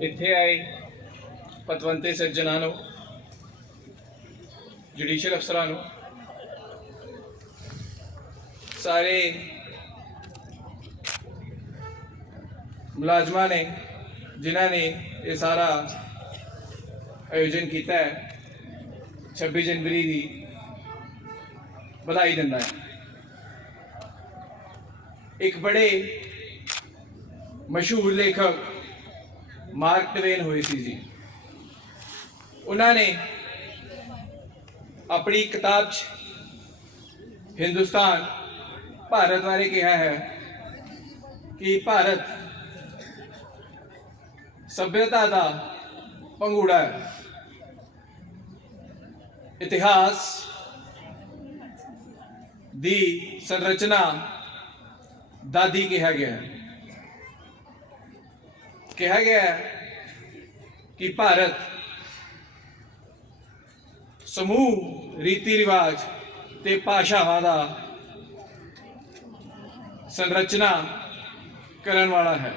ਇੱਥੇ ਆਏ ਪਤਵੰਤੇ ਸੱਜਣਾਂ ਨੂੰ ਜੁਡੀਸ਼ੀਅਲ ਅਫਸਰਾਂ ਨੂੰ, ਸਾਰੇ ਮੁਲਾਜ਼ਮਾਂ ਨੇ, ਜਿਨ੍ਹਾਂ ਨੇ ਇਹ ਸਾਰਾ ਆਯੋਜਨ ਕੀਤਾ ਹੈ 26 ਜਨਵਰੀ ਦੀ ਵਧਾਈ ਦਿੰਦਾ ਹੈ। ਇੱਕ ਬੜੇ ਮਸ਼ਹੂਰ ਲੇਖਕ ਮਾਰਕ ਟਵੇਨ ਹੋਏ ਸੀ ਜੀ ਉਹਨਾਂ ਨੇ ਆਪਣੀ ਕਿਤਾਬ 'ਚ ਹਿੰਦੁਸਤਾਨ ਭਾਰਤ ਬਾਰੇ ਕਿਹਾ ਹੈ ਕਿ ਭਾਰਤ ਸਭਿਅਤਾ ਦਾ ਪੰਗੂੜਾ ਹੈ ਇਤਿਹਾਸ ਦੀ ਸੰਰਚਨਾ ਦਾਦੀ ਕਿਹਾ ਗਿਆ ਹੈ ਕਿਹਾ ਗਿਆ ਕਿ ਭਾਰਤ ਸਮੂਹ, ਰੀਤੀ ਰਿਵਾਜ ਤੇ ਭਾਸ਼ਾਵਾਂ ਦਾ ਸੰਰਚਨਾ ਕਰਨ ਵਾਲਾ ਹੈ।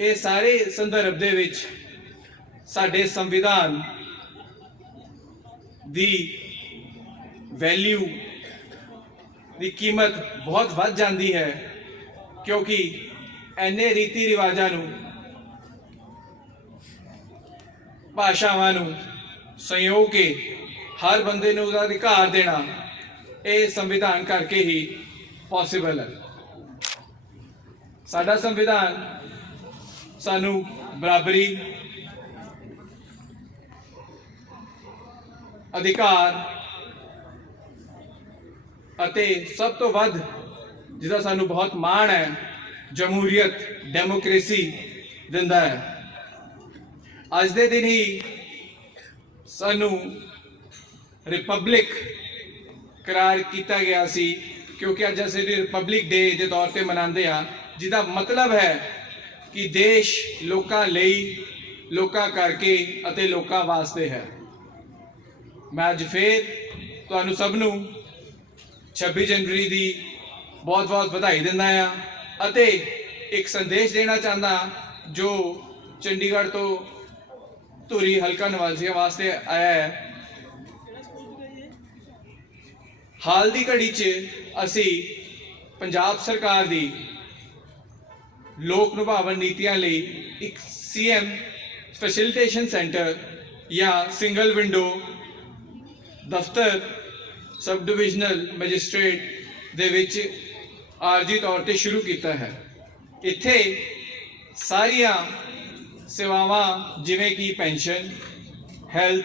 ਇਹ ਸਾਰੇ ਸੰਦਰਭ ਦੇ ਵਿੱਚ ਸਾਡੇ ਸੰਵਿਧਾਨ ਦੀ ਵੈਲਿਊ ਦੀ ਕੀਮਤ ਬਹੁਤ ਵੱਧ ਜਾਂਦੀ ਹੈ ਕਿਉਂਕਿ ਐਨੇ ਰੀਤੀ ਰਿਵਾਜਾਂ ਨੂੰ, ਭਾਸ਼ਾਵਾਂ ਨੂੰ ਸੰਯੋਗ ਕੇ ਹਰ ਬੰਦੇ ਨੂੰ ਉਹਦਾ ਅਧਿਕਾਰ ਦੇਣਾ, ਇਹ ਸੰਵਿਧਾਨ ਕਰਕੇ ਹੀ ਪੋਸੀਬਲ ਹੈ। ਸਾਡਾ ਸੰਵਿਧਾਨ ਸਾਨੂੰ ਬਰਾਬਰੀ, ਅਧਿਕਾਰ ਅਤੇ ਸਭ ਤੋਂ ਵੱਧ ਜਿਹਦਾ ਸਾਨੂੰ ਬਹੁਤ ਮਾਣ ਹੈ ਜਮਹੂਰੀਅਤ, ਡੈਮੋਕ੍ਰੇਸੀ ਦਿੰਦਾ ਹੈ। ਅੱਜ ਦੇ ਦਿਨ ਹੀ ਸਾਨੂੰ ਰਿਪਬਲਿਕ ਕਰਾਰ ਕੀਤਾ ਗਿਆ ਸੀ, ਕਿਉਂਕਿ ਅੱਜ ਅਸੀਂ ਰਿਪਬਲਿਕ ਡੇ ਦੇ ਤੌਰ ਤੇ ਮਨਾਉਂਦੇ ਆ ਜਿਹਦਾ ਮਤਲਬ ਹੈ ਕਿ ਦੇਸ਼ ਲੋਕਾਂ ਲਈ ਲੋਕਾਂ ਕਰਕੇ ਅਤੇ ਲੋਕਾਂ ਵਾਸਤੇ ਹੈ। ਮੈਂ ਅੱਜ ਫੇਰ ਤੁਹਾਨੂੰ ਸਭ ਨੂੰ 26 ਜਨਵਰੀ ਦੀ ਬਹੁਤ-ਬਹੁਤ ਵਧਾਈ ਦਿੰਦਾ ਆ ਅਤੇ ਇੱਕ ਸੰਦੇਸ਼ ਦੇਣਾ ਚਾਹੁੰਦਾ ਜੋ ਚੰਡੀਗੜ੍ਹ ਤੋਂ ਧੂਰੀ ਹਲਕਾ ਨਿਵਾਸੀਆਂ ਵਾਸਤੇ ਆਇਆ ਹੈ। ਹਾਲ ਦੀ ਘੜੀ 'ਚ ਅਸੀਂ ਪੰਜਾਬ ਸਰਕਾਰ ਦੀ ਲੋਕ ਨਿਭਾਵਨ ਨੀਤੀਆਂ ਲਈ ਇੱਕ ਸੀਐਮ ਫੈਸਿਲਿਟੇਸ਼ਨ ਸੈਂਟਰ ਜਾਂ ਸਿੰਗਲ ਵਿੰਡੋ, ਦਫ਼ਤਰ, ਸਬ ਡਿਵੀਜ਼ਨਲ ਮੈਜਿਸਟ੍ਰੇਟ ਦੇ ਵਿੱਚ ਆਰਜੀ ਤੌਰ ਤੇ ਸ਼ੁਰੂ ਕੀਤਾ ਹੈ। ਇੱਥੇ ਸਾਰੀਆਂ ਸੇਵਾਵਾਂ ਜਿਵੇਂ ਕਿ pension, health,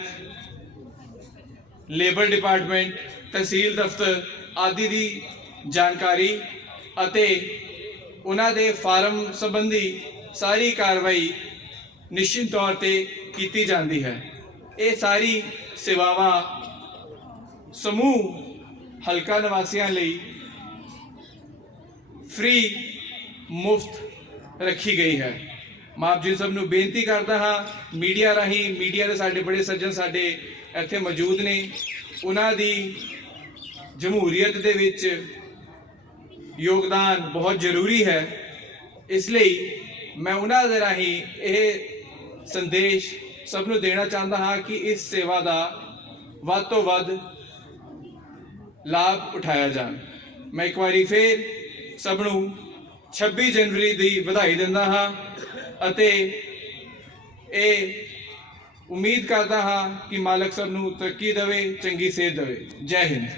labour department, tehsil ਦਫ਼ਤਰ ਆਦਿ ਦੀ ਜਾਣਕਾਰੀ ਅਤੇ ਉਹਨਾਂ ਦੇ ਫਾਰਮ ਸੰਬੰਧੀ ਸਾਰੀ ਕਾਰਵਾਈ ਨਿਸ਼ਚਿਤ ਤੌਰ ਤੇ ਕੀਤੀ ਜਾਂਦੀ ਹੈ। ਇਹ ਸਾਰੀ ਸੇਵਾਵਾਂ ਸਮੂਹ ਹਲਕਾ ਨਿਵਾਸੀਆਂ ਲਈ ਫ੍ਰੀ ਮੁਫਤ ਰੱਖੀ ਗਈ ਹੈ। ਮੈਂ ਆਪ ਜੀ ਸਭ ਨੂੰ ਬੇਨਤੀ ਕਰਦਾ ਹਾਂ, ਮੀਡੀਆ ਰਾਹੀਂ, ਮੀਡੀਆ ਦੇ ਸਾਡੇ ਬੜੇ ਸੱਜਣ ਸਾਡੇ ਇੱਥੇ ਮੌਜੂਦ ਨੇ। ਉਹਨਾਂ ਦੀ ਜਮਹੂਰੀਅਤ ਦੇ ਵਿੱਚ ਯੋਗਦਾਨ ਬਹੁਤ ਜ਼ਰੂਰੀ ਹੈ। ਇਸ ਲਈ ਮੈਂ ਉਹਨਾਂ ਦੇ ਰਾਹੀਂ ਇਹ ਸੰਦੇਸ਼ ਸਭ ਨੂੰ ਦੇਣਾ ਚਾਹੁੰਦਾ ਹਾਂ ਕਿ ਇਸ ਸੇਵਾ ਦਾ ਵੱਧ ਤੋਂ ਵੱਧ ਲਾਭ ਉਠਾਇਆ ਜਾਣ। ਮੈਂ ਇੱਕ ਵਾਰੀ ਫੇਰ ਸਭ ਨੂੰ 26 ਜਨਵਰੀ ਦੀ ਵਧਾਈ ਦਿੰਦਾ ਹਾਂ ਅਤੇ ਇਹ ਉਮੀਦ ਕਰਦਾ ਹਾਂ ਕਿ ਮਾਲਕ ਸਭ ਨੂੰ ਤਰੱਕੀ ਦੇਵੇ, ਚੰਗੀ ਸੇਧ ਦੇਵੇ। ਜੈ ਹਿੰਦ।